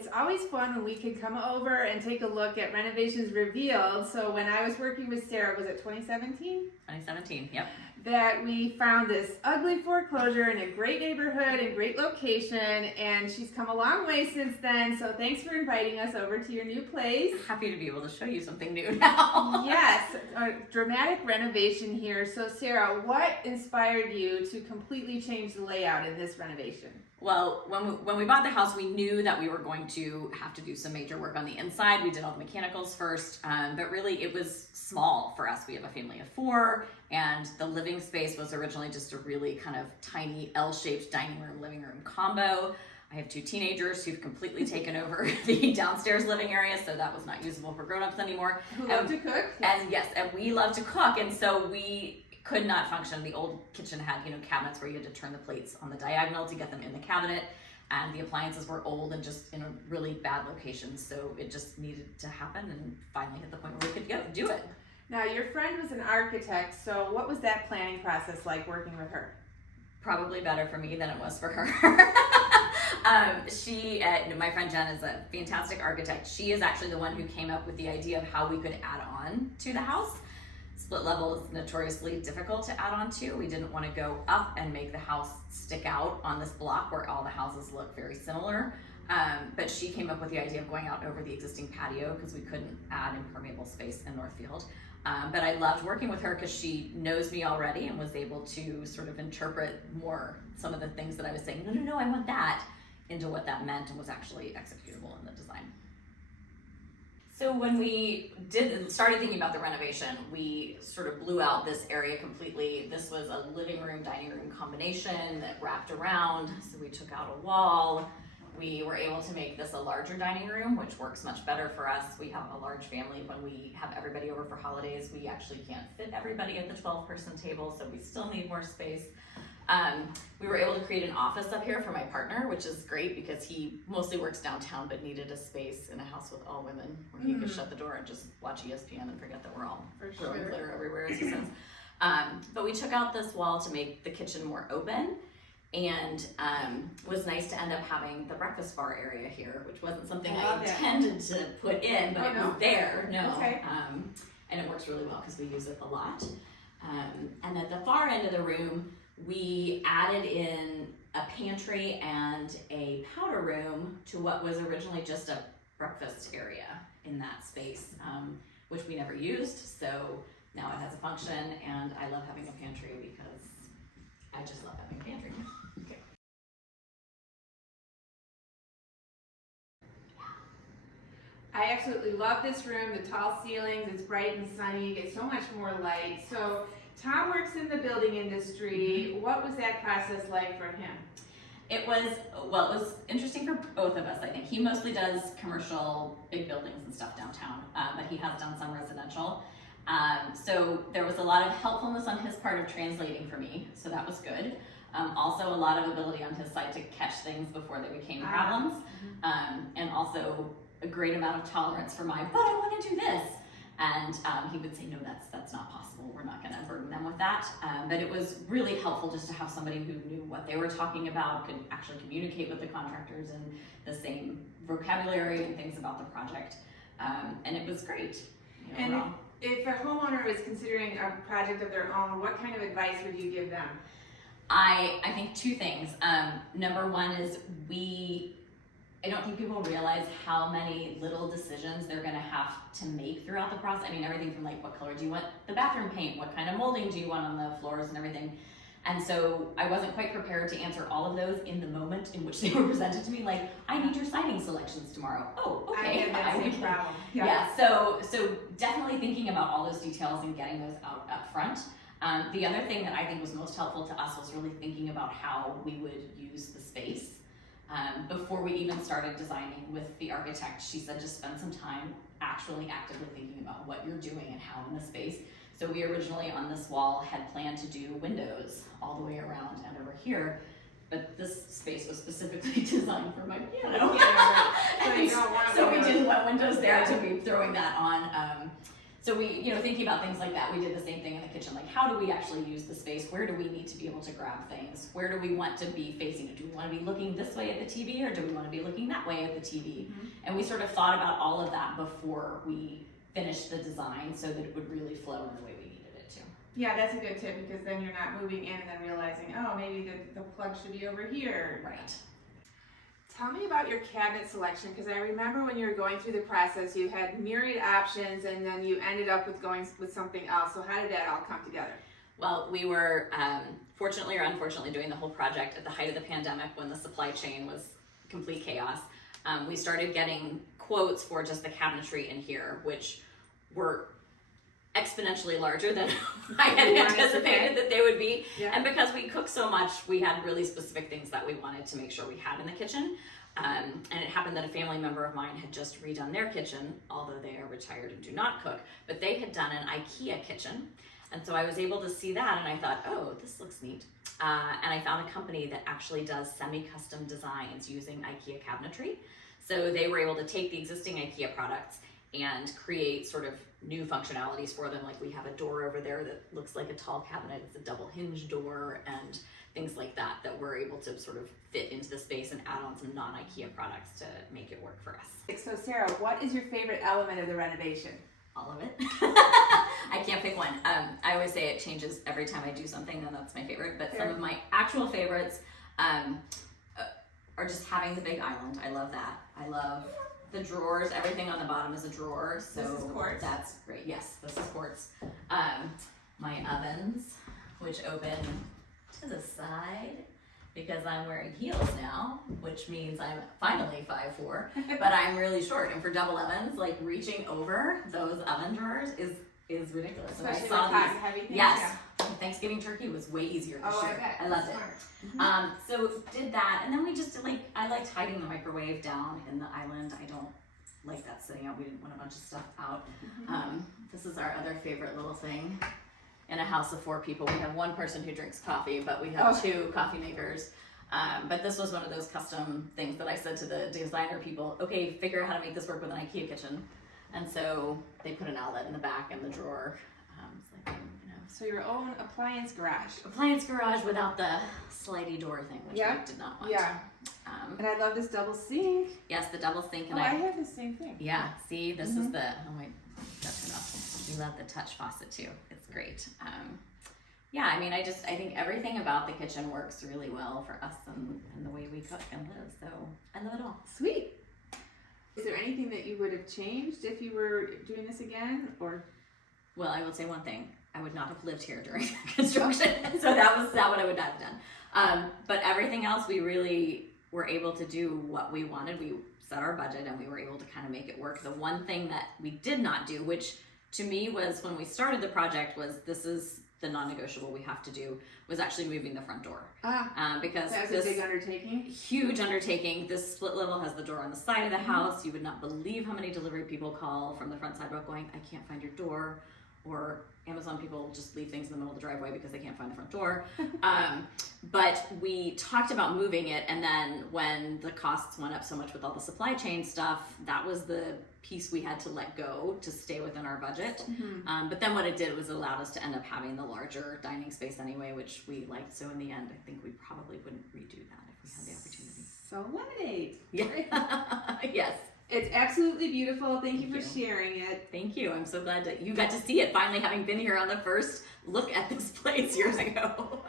it's always fun when we could come over and take a look at Renovations Revealed. So when I was working with Sarah, was it 2017? 2017, yep. That we found this ugly foreclosure in a great neighborhood and great location, and she's come a long way since then. So thanks for inviting us over to your new place. Happy to be able to show you something new now. Yes, a dramatic renovation here. So Sarah, what inspired you to completely change the layout in this renovation? Well, when we bought the house, we knew that we were going to have to do some major work on the inside. We did all the mechanicals first, but really it was small for us. We have a family of 4, and the living space was originally just a really kind of tiny L-shaped dining room, living room combo. I have 2 teenagers who've completely taken over the downstairs living area, so that was not usable for grown-ups anymore. Who love to cook? And yes, and we love to cook, and so we could not function. The old kitchen had, cabinets where you had to turn the plates on the diagonal to get them in the cabinet, and the appliances were old and just in a really bad location, so it just needed to happen, and finally hit the point where we could do it. Now, your friend was an architect, so what was that planning process like working with her? Probably better for me than it was for her. My friend Jen is a fantastic architect. She is actually the one who came up with the idea of how we could add on to the house. Split level is notoriously difficult to add on to. We didn't want to go up and make the house stick out on this block where all the houses look very similar. But she came up with the idea of going out over the existing patio because we couldn't add impermeable space in Northfield. But I loved working with her because she knows me already and was able to sort of interpret more some of the things that I was saying, no, I want that, into what that meant and was actually executable in the design. So when we started thinking about the renovation, we sort of blew out this area completely. This was a living room, dining room combination that wrapped around. So we took out a wall. We were able to make this a larger dining room, which works much better for us. We have a large family. When we have everybody over for holidays, we actually can't fit everybody at the 12-person table, so we still need more space. We were able to create an office up here for my partner, which is great because he mostly works downtown but needed a space in a house with all women where he could shut the door and just watch ESPN and forget that we're all throwing glitter everywhere, as he says. But we took out this wall to make the kitchen more open, and it was nice to end up having the breakfast bar area here, which wasn't something I intended to put in, but it was there. Okay. And it works really well because we use it a lot. And at the far end of the room, we added in a pantry and a powder room to what was originally just a breakfast area in that space, which we never used. So now it has a function, and I love having a pantry because I just love having a pantry. Okay. I absolutely love this room, the tall ceilings, it's bright and sunny, you get so much more light. So Tom works in the building industry. What was that process like for him? It was interesting for both of us, I think. He mostly does commercial, big buildings and stuff downtown, but he has done some residential. So there was a lot of helpfulness on his part of translating for me, so that was good. Also a lot of ability on his side to catch things before they became problems, and also a great amount of tolerance for my, but I want to do this. And he would say, no, that's not possible. We're not going to burden them with that. But it was really helpful just to have somebody who knew what they were talking about, could actually communicate with the contractors in the same vocabulary and things about the project. And it was great. And if a homeowner is considering a project of their own, what kind of advice would you give them? I think 2 things. Number 1 is I don't think people realize how many little decisions they're gonna have to make throughout the process. I mean, everything from like, what color do you want the bathroom paint? What kind of molding do you want on the floors and everything? And so I wasn't quite prepared to answer all of those in the moment in which they were presented to me. Like, I need your siding selections tomorrow. Oh, okay. I had that same problem. Yeah, so definitely thinking about all those details and getting those out up front. The other thing that I think was most helpful to us was really thinking about how we would use the space. Before we even started designing with the architect, she said just spend some time actually actively thinking about what you're doing and how in the space. So we originally on this wall had planned to do windows all the way around and over here, but this space was specifically designed for my piano. So you don't want so we didn't want windows there to be throwing that on. So we, thinking about things like that, we did the same thing in the kitchen. Like, how do we actually use the space? Where do we need to be able to grab things? Where do we want to be facing it? Do we want to be looking this way at the TV, or do we want to be looking that way at the TV? Mm-hmm. And we sort of thought about all of that before we finished the design so that it would really flow in the way we needed it to. Yeah, that's a good tip, because then you're not moving in and then realizing, oh, maybe the plug should be over here. Right. Tell me about your cabinet selection, because I remember when you were going through the process, you had myriad options, and then you ended up with going with something else. So how did that all come together? Well, we were fortunately or unfortunately doing the whole project at the height of the pandemic when the supply chain was complete chaos. We started getting quotes for just the cabinetry in here, which were exponentially larger than I had anticipated that they would be. Yeah. And because we cook so much, we had really specific things that we wanted to make sure we had in the kitchen. And it happened that a family member of mine had just redone their kitchen, although they are retired and do not cook, but they had done an IKEA kitchen. And so I was able to see that, and I thought, oh, this looks neat. And I found a company that actually does semi-custom designs using IKEA cabinetry. So they were able to take the existing IKEA products and create sort of new functionalities for them. Like, we have a door over there that looks like a tall cabinet. It's a double hinge door, and things like that we're able to sort of fit into the space and add on some non-IKEA products to make it work for us. So Sarah, what is your favorite element of the renovation? All of it. I can't pick one. I always say it changes every time I do something, and that's my favorite. But some of my actual favorites are just having the big island. I love that. I love the drawers. Everything on the bottom is a drawer. So this is quartz. That's great. Yes, this is quartz. My ovens, which open to the side because I'm wearing heels now, which means I'm finally 5'4", but I'm really short. And for double ovens, like, reaching over those oven drawers is ridiculous. Especially and I saw with hot these. and heavy things. Yes. Yeah. Thanksgiving turkey was way easier this Oh, year. I bet. I loved it. Smart. So did that, and then we just I liked hiding the microwave down in the island. I don't like that sitting out. We didn't want a bunch of stuff out. This is our other favorite little thing. In a house of 4 people, we have one person who drinks coffee, but we have 2 coffee makers. But this was one of those custom things that I said to the designer people, okay, figure out how to make this work with an IKEA kitchen. And so they put an outlet in the back and the drawer. It's like, So your own appliance garage. appliance garage without the slidey door thing, which Yeah. we did not want. Yeah. And I love this double sink. Yes, the double sink, and I have the same thing. yeah, see, this is the, oh wait, that's enough. We love the touch faucet too. It's great. Yeah, I mean, I think everything about the kitchen works really well for us and the way we cook and live. So I love it all. Sweet. Is there anything that you would have changed if you were doing this again, or? Well, I will say one thing. I would not have lived here during construction, so that was not what I would not have done. But everything else, we really were able to do what we wanted. We set our budget, and we were able to kind of make it work. The one thing that we did not do, which to me was when we started the project, was this is the non-negotiable we have to do, was actually moving the front door. Because That was this a big undertaking. huge undertaking. This split level has the door on the side of the house. You would not believe how many delivery people call from the front sidewalk going, I can't find your door. Or Amazon people just leave things in the middle of the driveway because they can't find the front door. But we talked about moving it, and then when the costs went up so much with all the supply chain stuff, that was the piece we had to let go to stay within our budget. But then what it did was it allowed us to end up having the larger dining space anyway, which we liked. So in the end, I think we probably wouldn't redo that if we had the opportunity. So lemonade. Yeah. Yes. It's absolutely beautiful. Thank you Thank for you. sharing it. Thank you. I'm so glad that you got to see it finally, having been here on the first look at this place years ago.